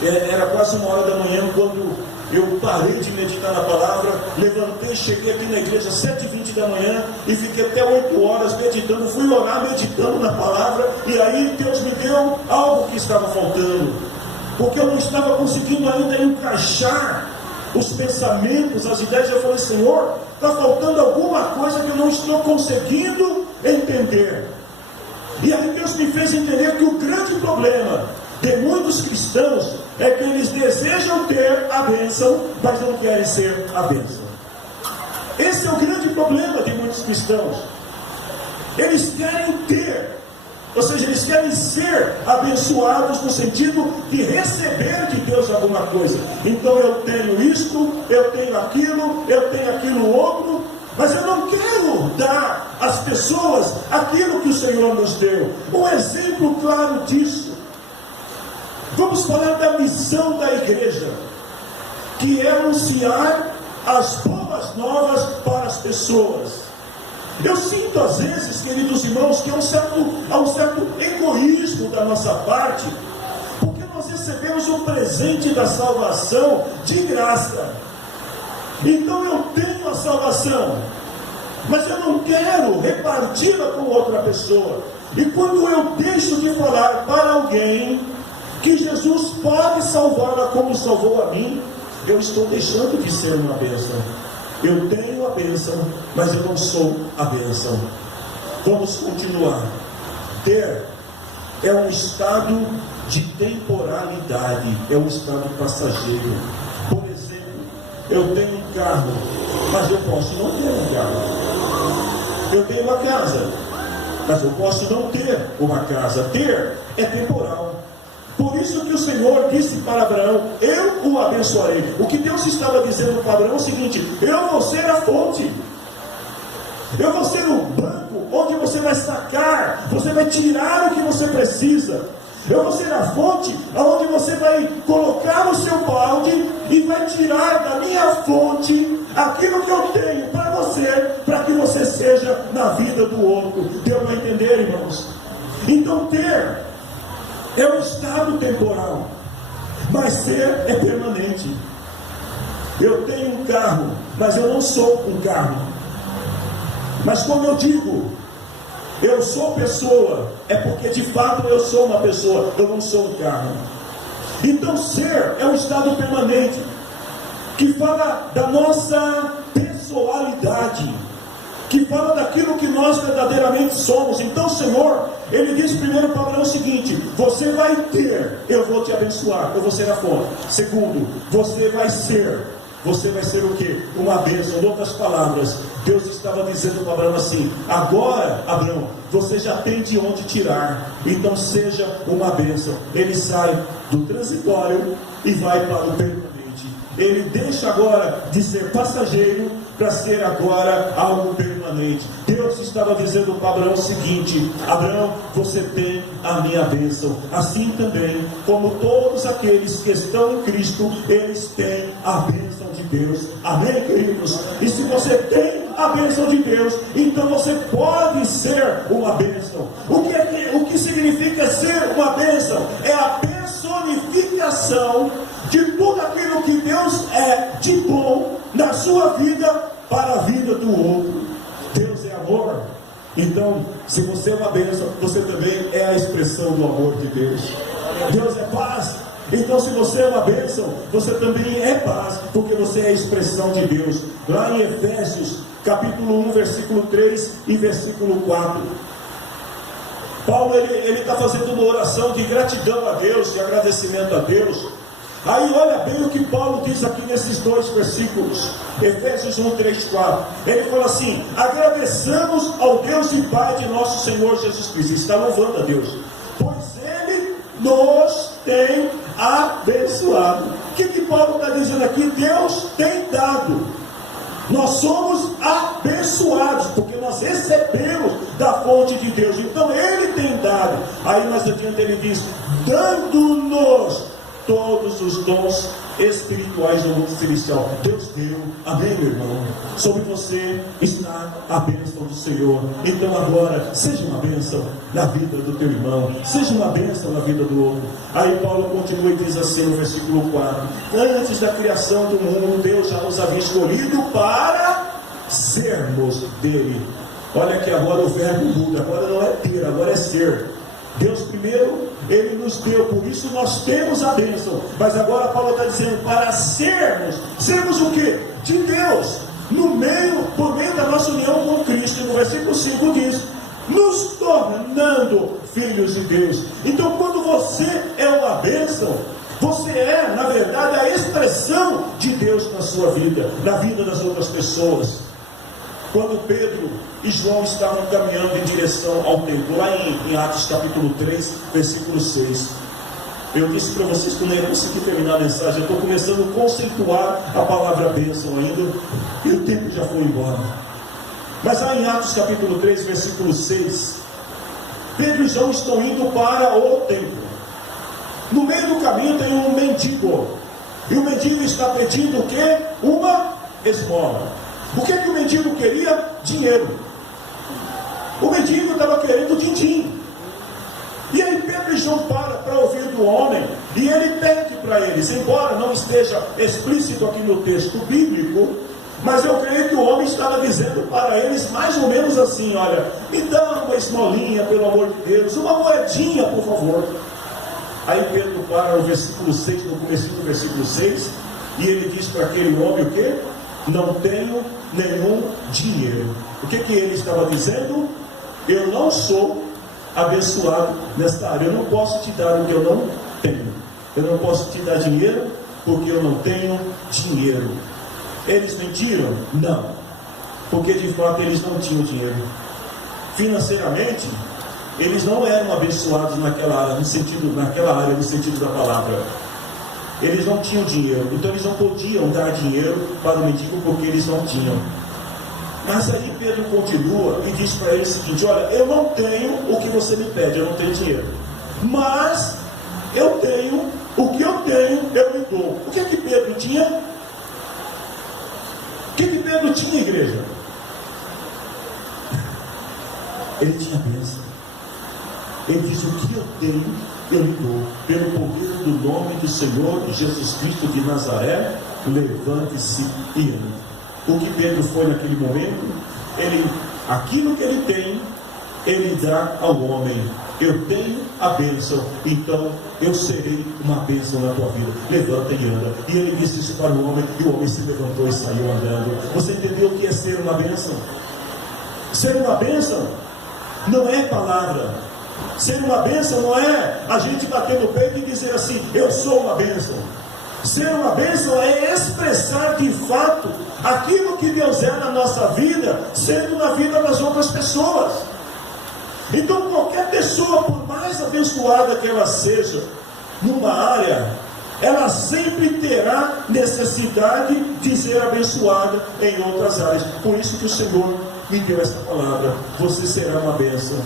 Era quase 1h da manhã quando eu parei de meditar na palavra, levantei, cheguei aqui na igreja às 7h20 da manhã e fiquei até 8 horas meditando, fui orar meditando na palavra, e aí Deus me deu algo que estava faltando, porque eu não estava conseguindo ainda encaixar os pensamentos, as ideias. Eu falei: Senhor, está faltando alguma coisa que eu não estou conseguindo entender. E aí Deus me fez entender que o grande problema de muitos cristãos é que eles desejam ter a bênção, mas não querem ser a bênção. Esse é o grande problema de muitos cristãos. Eles querem ter, ou seja, eles querem ser abençoados no sentido de receber de Deus alguma coisa. Então eu tenho isto, eu tenho aquilo outro, mas eu não quero dar às pessoas aquilo que o Senhor nos deu. Um exemplo claro disso, vamos falar da missão da igreja, que é anunciar as boas novas para as pessoas. Eu sinto às vezes, queridos irmãos, que há um certo egoísmo da nossa parte, porque nós recebemos o presente da salvação de graça. Então eu tenho a salvação, mas eu não quero reparti-la com outra pessoa. E quando eu deixo de falar para alguém que Jesus pode salvá-la como salvou a mim, eu estou deixando de ser uma bênção. Eu tenho a bênção, mas eu não sou a bênção. Vamos continuar. Ter é um estado de temporalidade, é um estado passageiro. Por exemplo, eu tenho um carro, mas eu posso não ter um carro. Eu tenho uma casa, mas eu posso não ter uma casa. Ter é temporal. Por isso que o Senhor disse para Abraão: eu o abençoarei. O que Deus estava dizendo para Abraão é o seguinte: eu vou ser a fonte, eu vou ser o banco onde você vai sacar, você vai tirar o que você precisa. Eu vou ser a fonte onde você vai colocar o seu balde e vai tirar da minha fonte aquilo que eu tenho para você, para que você seja na vida do outro. Deu para entender, irmãos? Então ter é um estado temporal, mas ser é permanente. Eu tenho um carro, mas eu não sou um carro. Mas quando eu digo eu sou pessoa, é porque de fato eu sou uma pessoa, eu não sou um carro. Então ser é um estado permanente, que fala da nossa pessoalidade, que fala daquilo que nós verdadeiramente somos. Então o Senhor, Ele diz primeiro para Abraão o seguinte: você vai ter, eu vou te abençoar, eu vou ser a fonte. Segundo, você vai ser o quê? Uma bênção. Em outras palavras, Deus estava dizendo para Abraão assim: agora, Abraão, você já tem de onde tirar, então seja uma bênção. Ele sai do transitório e vai para o permanente. Ele deixa agora de ser passageiro para ser agora algo permanente. Deus estava dizendo para Abraão o seguinte: Abraão, você tem a minha bênção, assim também como todos aqueles que estão em Cristo, eles têm a bênção de Deus. Amém, queridos? E se você tem a bênção de Deus, então você pode ser uma bênção. O que significa ser uma bênção? É a personificação de tudo aquilo que Deus é de bom na sua vida para a vida do outro. Deus é amor. Então, se você é uma bênção, você também é a expressão do amor de Deus. Deus é paz. Então, se você é uma bênção, você também é paz, porque você é a expressão de Deus. Lá em Efésios, capítulo 1, versículo 3 e versículo 4. Paulo, ele está fazendo uma oração de gratidão a Deus, de agradecimento a Deus. Aí olha bem o que Paulo diz aqui nesses dois versículos, Efésios 1, 3, 4. Ele fala assim: agradeçamos ao Deus e Pai de nosso Senhor Jesus Cristo. Ele está louvando a Deus, pois Ele nos tem abençoado. O que Paulo está dizendo aqui? Deus tem dado. Nós somos abençoados, porque nós recebemos da fonte de Deus. Então Ele tem dado. Aí mais adiante ele diz: dando-nos todos os dons espirituais do mundo celestial. Deus deu, amém, meu irmão? Sobre você está a bênção do Senhor. Então agora, seja uma bênção na vida do teu irmão, seja uma bênção na vida do outro. Aí Paulo continua e diz assim no versículo 4: antes da criação do mundo, Deus já nos havia escolhido para sermos dele. Olha que agora o verbo muda, agora não é ter, agora é ser. Deus primeiro, Ele nos deu, por isso nós temos a bênção. Mas agora Paulo está dizendo, para sermos o quê? De Deus, por meio da nossa união com Cristo. E no versículo 5 diz, nos tornando filhos de Deus. Então quando você é uma bênção, você é, na verdade, a expressão de Deus na sua vida, na vida das outras pessoas. Quando Pedro e João estavam caminhando em direção ao templo, lá em Atos capítulo 3, versículo 6. Eu disse para vocês que eu não ia conseguir terminar a mensagem. Eu estou começando a conceituar a palavra bênção ainda, e o tempo já foi embora. Mas lá em Atos capítulo 3, versículo 6, Pedro e João estão indo para o templo. No meio do caminho tem um mendigo, e o mendigo está pedindo o quê? Uma esmola. O que o mendigo queria? Dinheiro. O mendigo estava querendo din-din. E aí Pedro e João para ouvir do homem, e ele pede para eles, embora não esteja explícito aqui no texto bíblico, mas eu creio que o homem estava dizendo para eles mais ou menos assim: olha, me dá uma esmolinha, pelo amor de Deus, uma moedinha, por favor. Aí Pedro para no versículo 6, no começo do versículo 6, e ele diz para aquele homem o quê? Não tenho nenhum dinheiro. O que ele estava dizendo? Eu não sou abençoado nesta área. Eu não posso te dar o que eu não tenho. Eu não posso te dar dinheiro porque eu não tenho dinheiro. Eles mentiram? Não. Porque de fato eles não tinham dinheiro. Financeiramente, eles não eram abençoados naquela área, no sentido da palavra. Eles não tinham dinheiro, então eles não podiam dar dinheiro para o mendigo porque eles não tinham. Mas aí Pedro continua e diz para ele o seguinte: olha, eu não tenho o que você me pede, eu não tenho dinheiro, mas eu tenho, o que eu tenho eu lhe dou. O que Pedro tinha? O que Pedro tinha, igreja? Ele tinha bênção. Ele diz: o que eu tenho eu lhe dou, pelo poder do nome do Senhor Jesus Cristo de Nazaré, levante-se e ande. O que Pedro foi naquele momento? Aquilo que ele tem, ele dá ao homem. Eu tenho a bênção, então eu serei uma bênção na tua vida. Levanta e anda. E ele disse isso para o homem, e o homem se levantou e saiu andando. Você entendeu o que é ser uma bênção? Ser uma bênção não é palavra. Ser uma bênção não é a gente bater no peito e dizer assim: eu sou uma bênção. Ser uma bênção é expressar de fato aquilo que Deus é na nossa vida, sendo na vida das outras pessoas. Então qualquer pessoa, por mais abençoada que ela seja numa área, ela sempre terá necessidade de ser abençoada em outras áreas. Por isso que o Senhor me deu essa palavra: você será uma bênção.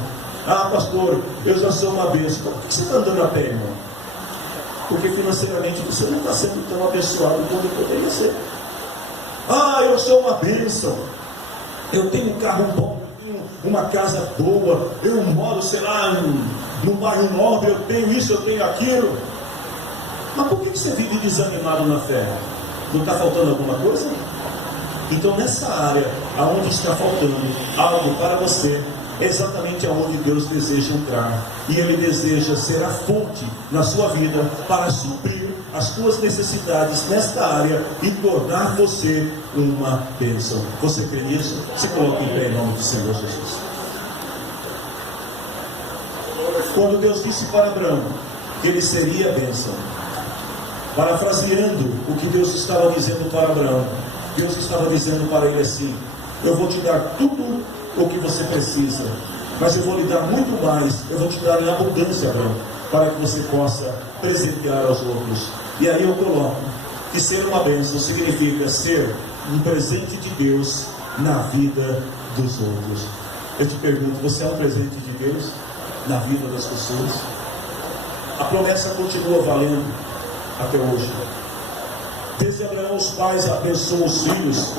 Ah, pastor, eu já sou uma bênção. Por que você está andando a pé, irmão? Porque financeiramente você não está sendo tão abençoado quanto poderia ser. Ah, eu sou uma bênção. Eu tenho um carro bom, eu tenho uma casa boa, eu moro, sei lá, num bairro nobre, eu tenho isso, eu tenho aquilo. Mas por que você vive desanimado na fé? Não está faltando alguma coisa? Então nessa área, aonde está faltando algo para você, é exatamente aonde Deus deseja entrar. E Ele deseja ser a fonte na sua vida para suprir as suas necessidades nesta área e tornar você uma bênção. Você crê nisso? Se coloque em pé em nome do Senhor Jesus. Quando Deus disse para Abraão que ele seria bênção, parafraseando o que Deus estava dizendo para Abraão, Deus estava dizendo para ele assim: eu vou te dar tudo o que você precisa, mas eu vou lhe dar muito mais, eu vou te dar em abundância, Abraão, para que você possa presentear aos outros. E aí eu coloco que ser uma bênção significa ser um presente de Deus na vida dos outros. Eu te pergunto, você é um presente de Deus na vida das pessoas? A promessa continua valendo até hoje. Desde Abraão os pais abençoam os filhos.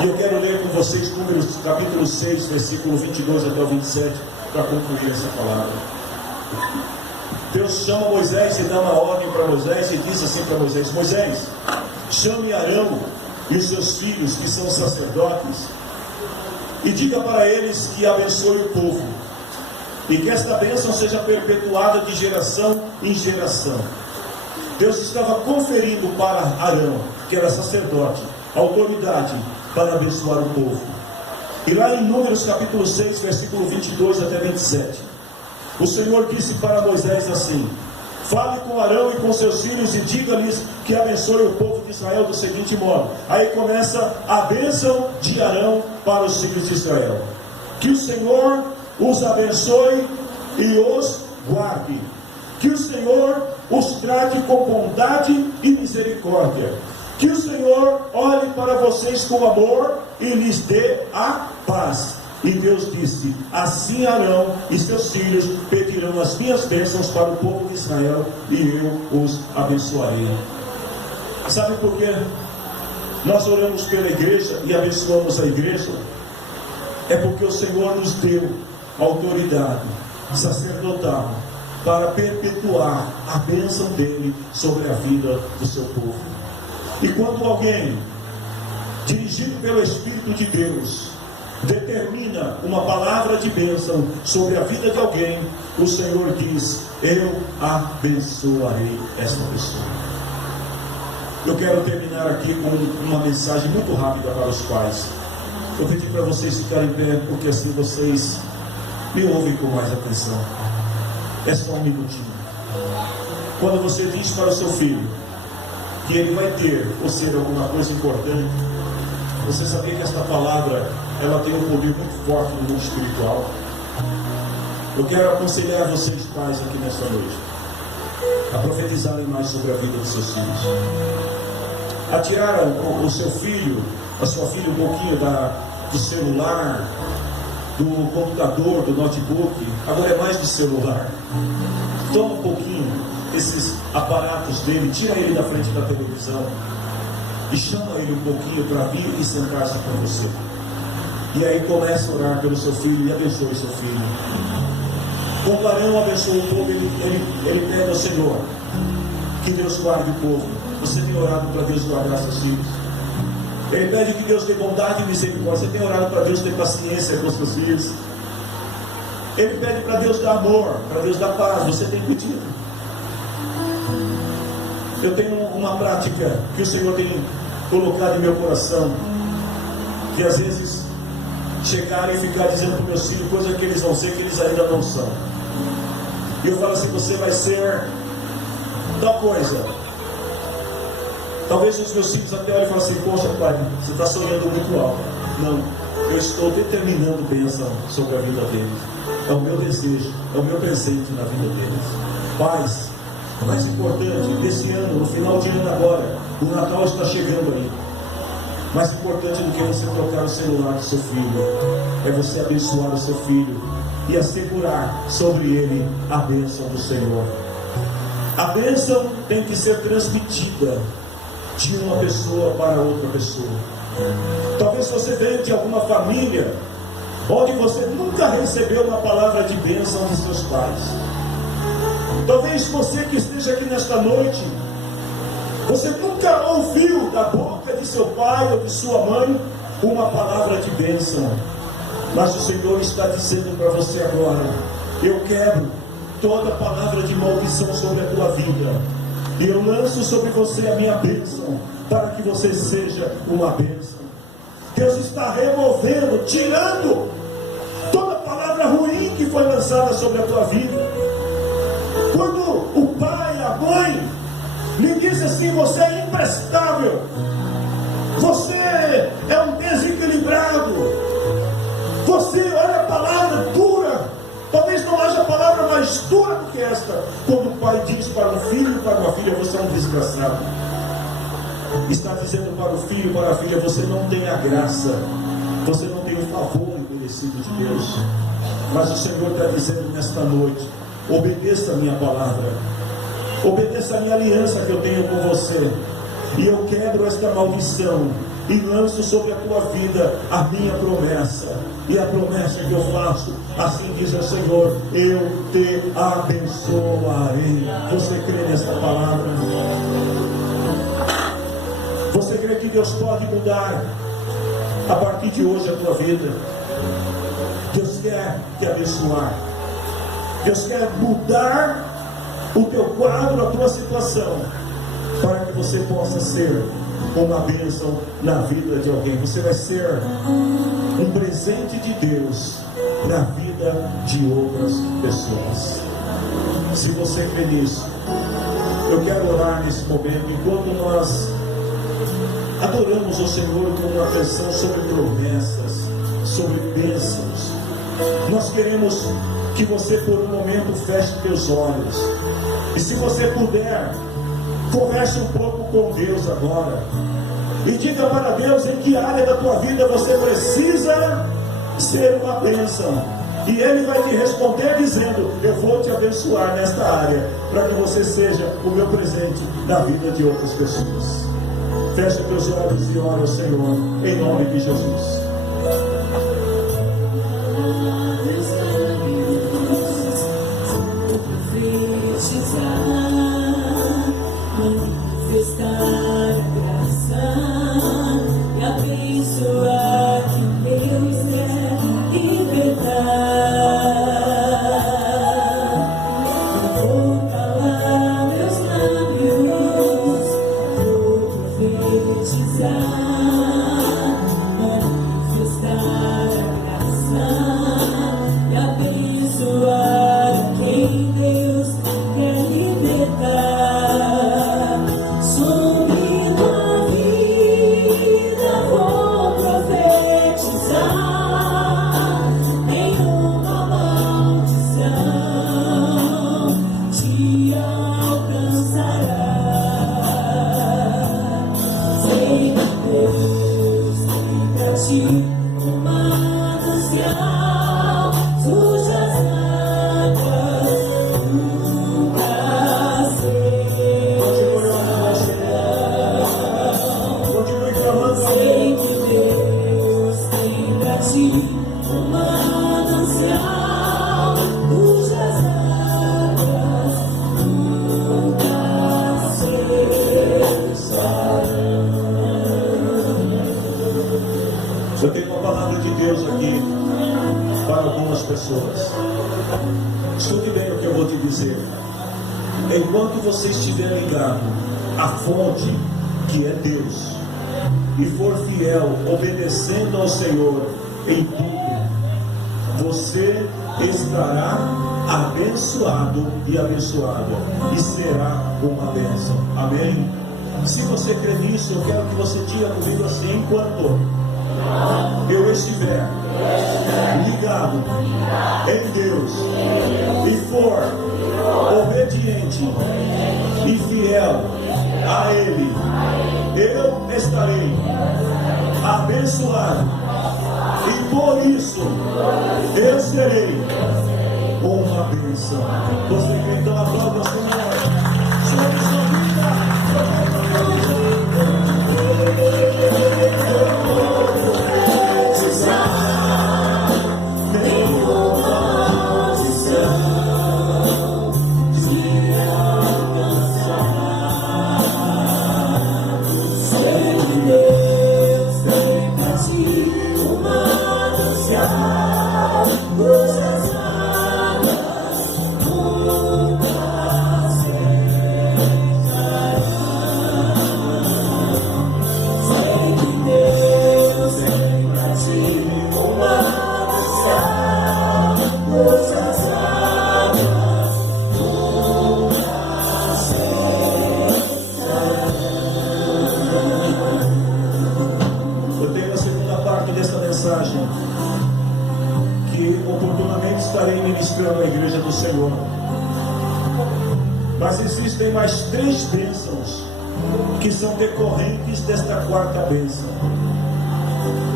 E eu quero ler com vocês Números capítulo 6, versículo 22 até o 27, para concluir essa palavra. Deus chama Moisés e dá uma ordem para Moisés e diz assim para Moisés: Moisés, chame Arão e os seus filhos, que são sacerdotes, e diga para eles que abençoe o povo, e que esta bênção seja perpetuada de geração em geração. Deus estava conferindo para Arão, que era sacerdote, autoridade para abençoar o povo. E lá em Números capítulo 6, versículo 22 até 27, o Senhor disse para Moisés assim: fale com Arão e com seus filhos e diga-lhes que abençoe o povo de Israel do seguinte modo. Aí começa a bênção de Arão para os filhos de Israel: que o Senhor os abençoe e os guarde, que o Senhor os trate com bondade e misericórdia, que o Senhor olhe para vocês com amor e lhes dê a paz. E Deus disse: assim Arão e seus filhos pedirão as minhas bênçãos para o povo de Israel, e eu os abençoarei. Sabe por quê? Nós oramos pela igreja e abençoamos a igreja? É porque o Senhor nos deu autoridade sacerdotal para perpetuar a bênção dele sobre a vida do seu povo. E quando alguém, dirigido pelo Espírito de Deus, determina uma palavra de bênção sobre a vida de alguém, o Senhor diz: eu abençoarei esta pessoa. Eu quero terminar aqui com uma mensagem muito rápida para os pais. Eu pedi para vocês ficarem em pé, porque assim vocês me ouvem com mais atenção. É só um minutinho. Quando você diz para o seu filho que ele vai ter ou ser alguma coisa importante, você sabia que esta palavra ela tem um poder muito forte no mundo espiritual? Eu quero aconselhar vocês pais aqui nesta noite a profetizarem mais sobre a vida dos seus filhos, a tirar o seu filho, a sua filha um pouquinho do celular, do computador, do notebook. Agora é mais do celular. Toma um pouquinho esses aparatos dele, tira ele da frente da televisão e chama ele um pouquinho para vir e sentar-se com você. E aí começa a orar pelo seu filho e abençoe seu filho. Quando Arão abençoa o povo, ele pede ao Senhor que Deus guarde o povo. Você tem orado para Deus guardar seus filhos? Ele pede que Deus dê bondade e misericórdia. Você tem orado para Deus ter paciência com os seus filhos? Ele pede para Deus dar amor, para Deus dar paz. Você tem pedido? Eu tenho uma prática que o Senhor tem colocado em meu coração, que às vezes chegar e ficar dizendo para os meus filhos coisas que eles vão ser, que eles ainda não são. E eu falo assim: você vai ser tal coisa. Talvez os meus filhos até olhem e falem assim: poxa pai, você está sonhando muito alto. Não, eu estou determinando bênção sobre a vida deles. É o meu desejo, é o meu presente na vida deles. Pais, o mais importante desse ano, no final de ano agora, o Natal está chegando aí. Mais importante do que você trocar o celular do seu filho é você abençoar o seu filho e assegurar sobre ele a bênção do Senhor. A bênção tem que ser transmitida de uma pessoa para outra pessoa. Talvez você venha de alguma família onde você nunca recebeu uma palavra de bênção de seus pais. Talvez você que esteja aqui nesta noite, você nunca ouviu da boca de seu pai ou de sua mãe uma palavra de bênção. Mas o Senhor está dizendo para você agora: eu quebro toda palavra de maldição sobre a tua vida, e eu lanço sobre você a minha bênção, para que você seja uma bênção. Deus está removendo, tirando toda palavra ruim que foi lançada sobre a tua vida. Quando o pai, a mãe lhe diz assim: você é imprestável, você é um desequilibrado, você, olha a palavra dura, talvez não haja palavra mais dura do que esta. Quando o pai diz para o filho e para uma filha: você é um desgraçado. Está dizendo para o filho e para a filha: você não tem a graça, você não tem o favor merecido de Deus. Mas o Senhor está dizendo nesta noite: obedeça a minha palavra, obedeça a minha aliança que eu tenho com você, e eu quebro esta maldição e lanço sobre a tua vida a minha promessa. E a promessa que eu faço, assim diz o Senhor: eu te abençoarei. Você crê nesta palavra? Você crê que Deus pode mudar a partir de hoje a tua vida? Deus quer te abençoar. Deus quer mudar o teu quadro, a tua situação, para que você possa ser uma bênção na vida de alguém. Você vai ser um presente de Deus na vida de outras pessoas. Se você crê nisso, eu quero orar nesse momento, enquanto nós adoramos o Senhor com uma canção sobre promessas, sobre bênçãos. Nós queremos que você por um momento feche teus olhos, e se você puder, converse um pouco com Deus agora, e diga para Deus em que área da tua vida você precisa ser uma bênção, e Ele vai te responder dizendo: eu vou te abençoar nesta área, para que você seja o meu presente na vida de outras pessoas. Feche teus olhos e ore ao Senhor, em nome de Jesus. Eu tenho uma palavra de Deus aqui para algumas pessoas. Escute bem o que eu vou te dizer. Enquanto você estiver ligado à fonte, que é Deus, e for fiel, obedecendo ao Senhor em tudo, você estará abençoado e abençoada, e será uma bênção. Amém? Se você crê nisso, eu quero que você diga comigo assim: enquanto eu estiver ligado em Deus e for obediente e fiel a Ele, eu estarei abençoado, e por isso eu serei uma bênção. Você quer então aplaudir ao Senhor sobre sua vida? Uma estarei ministrando a igreja do Senhor. Mas existem mais 3 bênçãos que são decorrentes desta quarta bênção.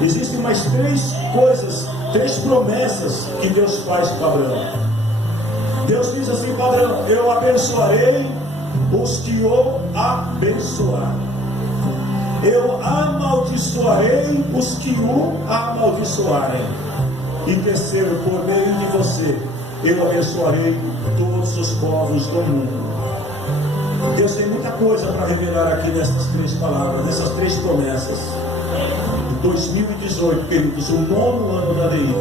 Existem mais 3 coisas, 3 promessas que Deus faz para Abraão. Deus diz assim para Abraão: eu abençoarei os que o abençoar. Eu amaldiçoarei os que o amaldiçoarem. E terceiro, por meio de você, eu abençoarei todos os povos do mundo. Deus tem muita coisa para revelar aqui nessas 3 palavras, nessas 3 promessas. 2018, queridos, o 9º ano da lei,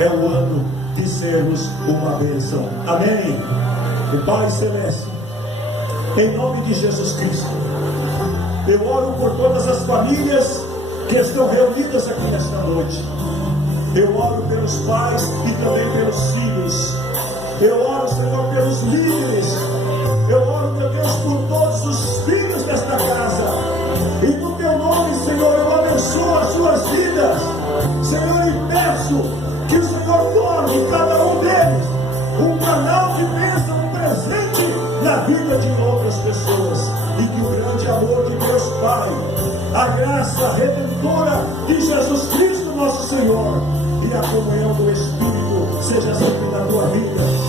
é o ano de sermos uma bênção. Amém? O Pai Celeste, em nome de Jesus Cristo, eu oro por todas as famílias que estão reunidas aqui nesta noite. Eu oro pelos pais e também pelos filhos. Eu oro, Senhor, pelos líderes. Eu oro, meu Deus, por todos os filhos desta casa. E no teu nome, Senhor, eu abençoo as suas vidas. Senhor, e peço que o Senhor torne cada um deles um canal de bênção, um presente na vida de outras pessoas. E que o grande amor de Deus Pai, a graça redentora de Jesus Cristo, nosso Senhor, e a comunhão do Espírito seja sempre na tua vida.